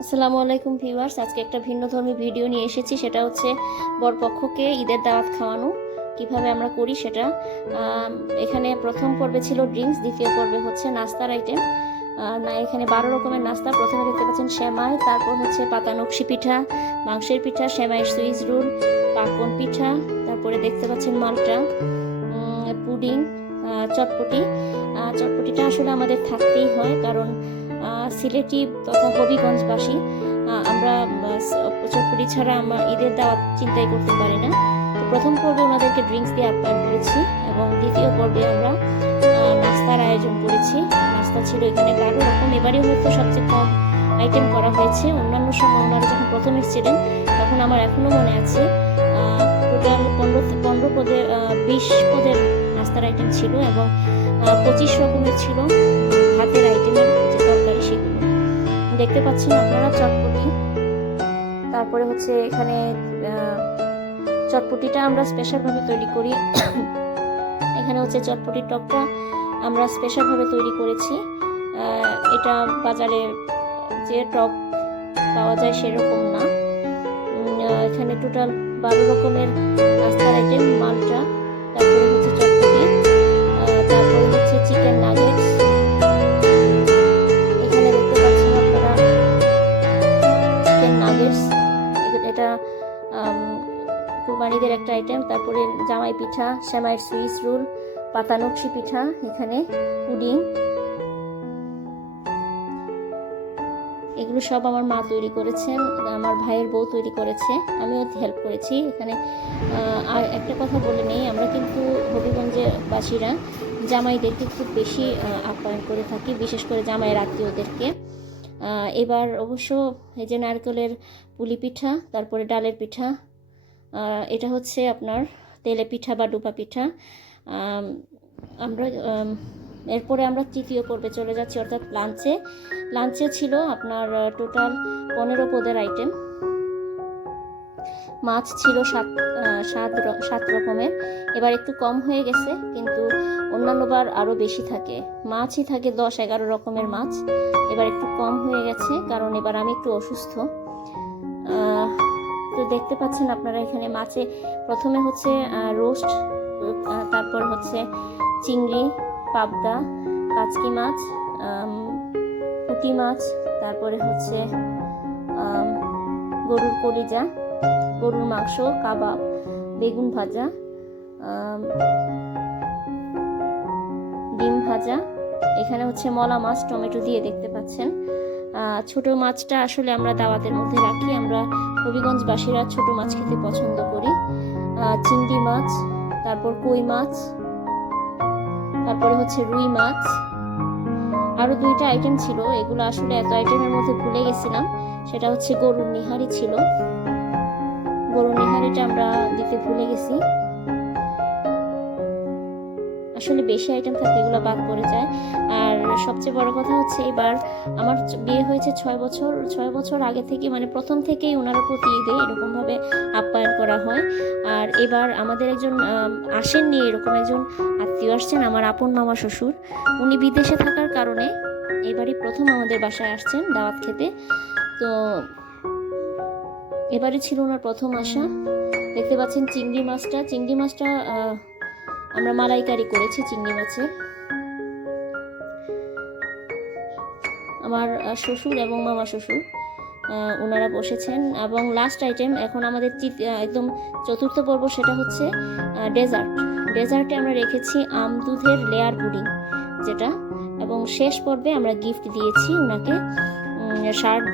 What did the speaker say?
আসসালামু আলাইকুম ভিউয়ার্স, আজকে একটা ভিন্নধর্মী ভিডিও নিয়ে এসেছি। সেটা হচ্ছে বরপক্ষকে ঈদের দাওয়াত খাওয়ানো কিভাবে আমরা করি সেটা। এখানে প্রথম পর্বে ছিল ড্রিঙ্কস, দ্বিতীয় পর্বে হচ্ছে নাস্তার আইটেম। এখানে 12 রকমের নাস্তা। প্রথমে দেখতে পাচ্ছেন সেমাই, তারপর হচ্ছে পাতা নকশি পিঠা, মাংসের পিঠা, সেমাইয়ের সুইচ রোল, পাকন পিঠা, তারপরে দেখতে পাচ্ছেন মালটা, পুডিং, চটপটি। চটপটিটা আসলে আমাদের থাকতেই হয়, কারণ সিলেটি তথা হবিগঞ্জবাসী আমরা চটপটি ছাড়া আমরা ঈদের দাওয়াত চিন্তাই করতে পারি না। তো প্রথম পর্বে ওনাদেরকে ড্রিঙ্কস দিয়ে আপ্যায়ন করেছি এবং দ্বিতীয় পর্বে আমরা নাস্তার আয়োজন করেছি। নাস্তা ছিল এখানে 12 রকম। এবারে হয়তো সবচেয়ে কম আইটেম করা হয়েছে। অন্যান্য সময় ওনারা যখন প্রথম এসেছিলেন তখন আমার এখনো মনে আছে টোটাল 15 পদের 20 পদের নাস্তার আইটেম ছিল এবং 25 রকমের ছিল ভাতের আইটেমের যে তরকারি, সেগুলো দেখতে পাচ্ছেন আপনারা। চটপটি, তারপরে হচ্ছে এখানে চটপটিটা আমরা স্পেশালভাবে তৈরি করি। এখানে হচ্ছে চটপটির টকটা আমরা স্পেশালভাবে তৈরি করেছি। এটা বাজারে যে টক পাওয়া যায় সেরকম না। এখানে টোটাল 12 রকমের নাস্তার আইটেম, মালটা, তারপরে হচ্ছে চটপটি, তারপরে হচ্ছে চিকেন নাগেটস। এখানে দেখতে পাচ্ছেন আপনারা চিকেন নাগেটস, এটা কুরবানিদের একটা আইটেম। তারপরে জামাই পিঠা, সেমাইয়ের সুইচ রোল, পাতা নকশি পিঠা, এখানে পুডিং। এগুলো সব আমার মা তৈরি করেছেন, আমার ভাইয়ের বউ তৈরি করেছে, আমিও হেল্প করেছি এখানে। আর একটা কথা বলে নেই, আমরা কিন্তু হবিগঞ্জের বাসীরা জামাইদেরকে খুব বেশি আপ্যায়ন করে থাকি, বিশেষ করে জামাইয়ের আত্মীয়দেরকে। এবার অবশ্য এই যে নারকেলের পুলি পিঠা, তারপরে ডালের পিঠা, এটা হচ্ছে আপনার তেলে পিঠা বা ডুপা পিঠা। আমরা এরপরে আমরা তৃতীয় পর্বে চলে যাচ্ছি, অর্থাৎ লাঞ্চে ছিল আপনার টোটাল 15 পদের আইটেম। মাছ ছিল 7 রকমের। এবার একটু কম হয়ে গেছে, কিন্তু অন্যান্যবার আরও বেশি থাকে। মাছই থাকে 10-11 রকমের মাছ। এবার একটু কম হয়ে গেছে, কারণ এবার আমি একটু অসুস্থ। তো দেখতে পাচ্ছেন আপনারা এখানে মাছে প্রথমে হচ্ছে রোস্ট, তারপর হচ্ছে চিংড়ি, পাবদা, কাচকি মাছ, পুঁটি মাছ, তারপরে হচ্ছে গরুর কলিজা, গরুর মাংস, কাবাব, বেগুন ভাজা, ডিম ভাজা। এখানে হচ্ছে মলা মাছ টমেটো দিয়ে দেখতে পাচ্ছেন। ছোট মাছটা আসলে আমরা দাওয়াতের মধ্যে রাখি, আমরা হবিগঞ্জবাসীরা ছোট মাছ খেতে পছন্দ করি। চিংড়ি মাছ, তারপর কই মাছ, তারপরে হচ্ছে রুই মাছ। আরও 2টা আইটেম ছিল, এগুলো আসলে এত আইটেমের মধ্যে ভুলে গেছিলাম। সেটা হচ্ছে গরুর নিহারি ছিল, গরুর নিহারিটা আমরা দিতে ভুলে গেছি। আসলে বেশি আইটেম থাকলে এগুলো বাদ পড়ে যায়। আর সবচেয়ে বড় কথা হচ্ছে, এবার আমার বিয়ে হয়েছে 6 বছর আগে থেকে, মানে প্রথম থেকেই ওনার প্রতি ঈদে এরকমভাবে আপ্যায়ন করা হয়। আর এবার আমাদের একজন আসেননি, এরকম একজন আত্মীয় আসছেন, আমার আপন মামা শ্বশুর। উনি বিদেশে থাকার কারণে এবারই প্রথম আমাদের বাসায় আসছেন দাওয়াত খেতে। তো এবারই ছিল ওনার প্রথম আসা। দেখতে পাচ্ছেন চিংড়ি মাছটা আমরা মালাইকারি করেছি চিংড়ি মাছে। আমার শ্বশুর এবং মামা শ্বশুর ওনারা বসেছেন। এবং লাস্ট আইটেম এখন আমাদের একদম চতুর্থ পর্ব, সেটা হচ্ছে ডেজার্টে আমরা রেখেছি আম দুধের লেয়ার পুডিং যেটা। এবং শেষ পর্বে আমরা গিফট দিয়েছি ওনাকে শার্ট।